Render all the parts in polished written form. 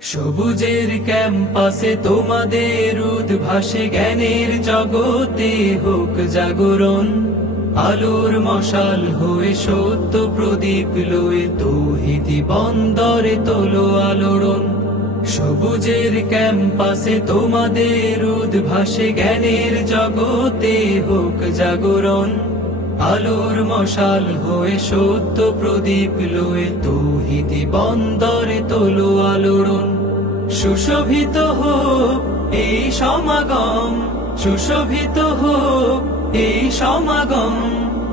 সবুজের ক্যাম্পাসে তোমাদের উদ্ভাসে জ্ঞানের জগতে হোক জাগরণ। আলোর মশাল হয়ে সত্য প্রদীপ লয়ে তৌহিদি বন্দরে তোলো আলোড়ন। সবুজের ক্যাম্পাসে তোমাদের উদ্ভাসে জ্ঞানের জগতে হোক জাগরণ। আলোর মশাল হয়ে সত্য প্রদীপ লয়ে তৌহিদি বন্দরে তোলো আলোড়ন। সুশোভিত হোক এই সমাগম, সুশোভিত হোক এই সমাগম।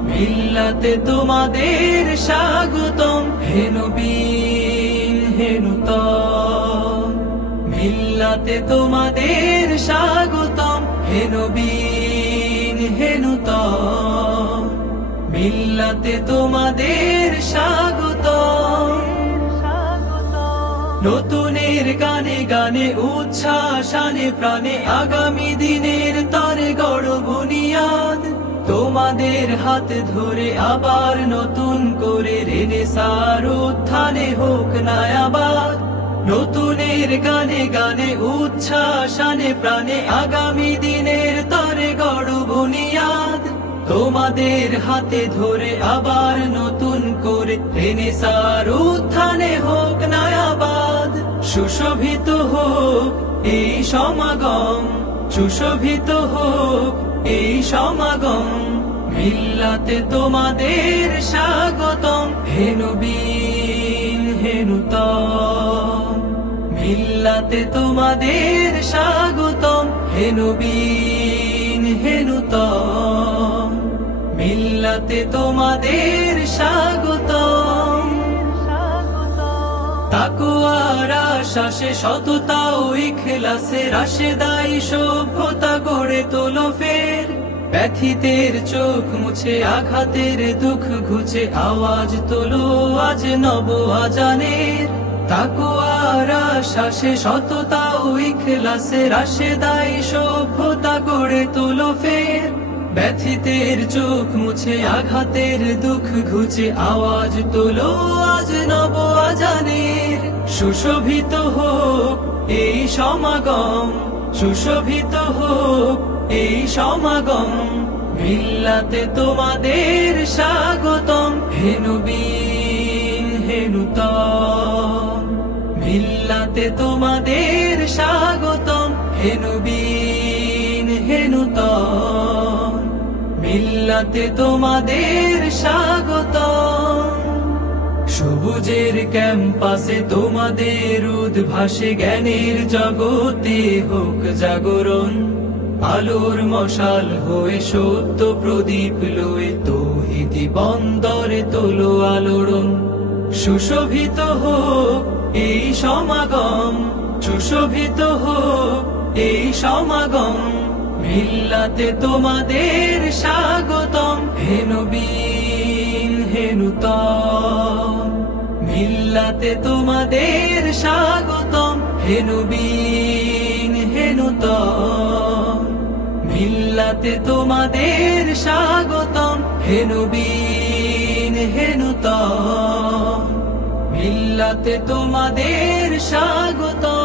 মিল্লাতে তোমাদের স্বাগতম, হে নবী হে নূতন। মিল্লাতে তোমাদের স্বাগতম, হে নবী হে নূতন। মিল্লাতে তোমাদের স্বাগতম। নতুনের গানে গানে উচ্ছ্বাসানে প্রাণে আগামী দিনের তরে গড় বুনিয়াদ। তোমাদের হাত ধরে আবার নতুন করে রেনেসাঁর উত্থানে হোক নায়াবাদ। নতুনের গানে গানে উচ্ছ্বাসানে প্রাণে আগামী দিনের তরে গড় বুনিয়াদ। তোমাদের হাতে ধরে আবার নতুন করে রেনেসাঁর উত্থানে হোক নায়াবাদ। সুশোভিত হোক এই সমাগম, সুশোভিত হোক এই সমাগম। মিল্লাতে তোমাদের স্বাগতম, হে নবী হে নূতন। মিল্লাতে তোমাদের স্বাগতম, হে নবী হে নূতন। মিল্লাতে তোমাদের স্বাগতম। তাকওয়ার আশ্বাসে সততা ও ইখলাসে রাশেদাই সভ্যতা গড়ে তোলো ফের। ব্যথিতের চোখ মুছে আঘাতের দুঃখ ঘুচে আওয়াজ তোলো আজ নব আজানের। তাকওয়ার আশ্বাসে সততা ও ইখলাসে রাশেদাই সভ্যতা গড়ে তোলো ফের। ব্যথিতের চোখ মুছে আঘাতের দুঃখ ঘুচে আওয়াজ তোলো আজ নব আজানের। সুশোভিত হোক এই সমাগম, সুশোভিত হোক এই সমাগম। মিল্লাতে তোমাদের স্বাগতম, হে নবী হে নূতন। মিল্লাতে তোমাদের স্বাগতম, হে নবী হে নূতন। মিল্লাতে তোমাদের স্বাগতম। সবুজের ক্যাম্পাসে তোমাদের উদ্ভাসে জ্ঞানের জগতে হোক জাগরণ। আলোর মশাল হয়ে সত্য প্রদীপ লয়ে তৌহিদি বন্দরে তোলো আলোড়ন। সুশোভিত হোক এই সমাগম, সুশোভিত হোক এই সমাগম। মিল্লাতে তোমাদের স্বাগতম, হে নবী হে নূতন। মিল্লাতে তোমাদের স্বাগতম, হে নবী হে নূতন। মিল্লাতে তোমাদের স্বাগতম, হে নবী হে নূতন। মিল্লাতে তোমাদের স্বাগতম।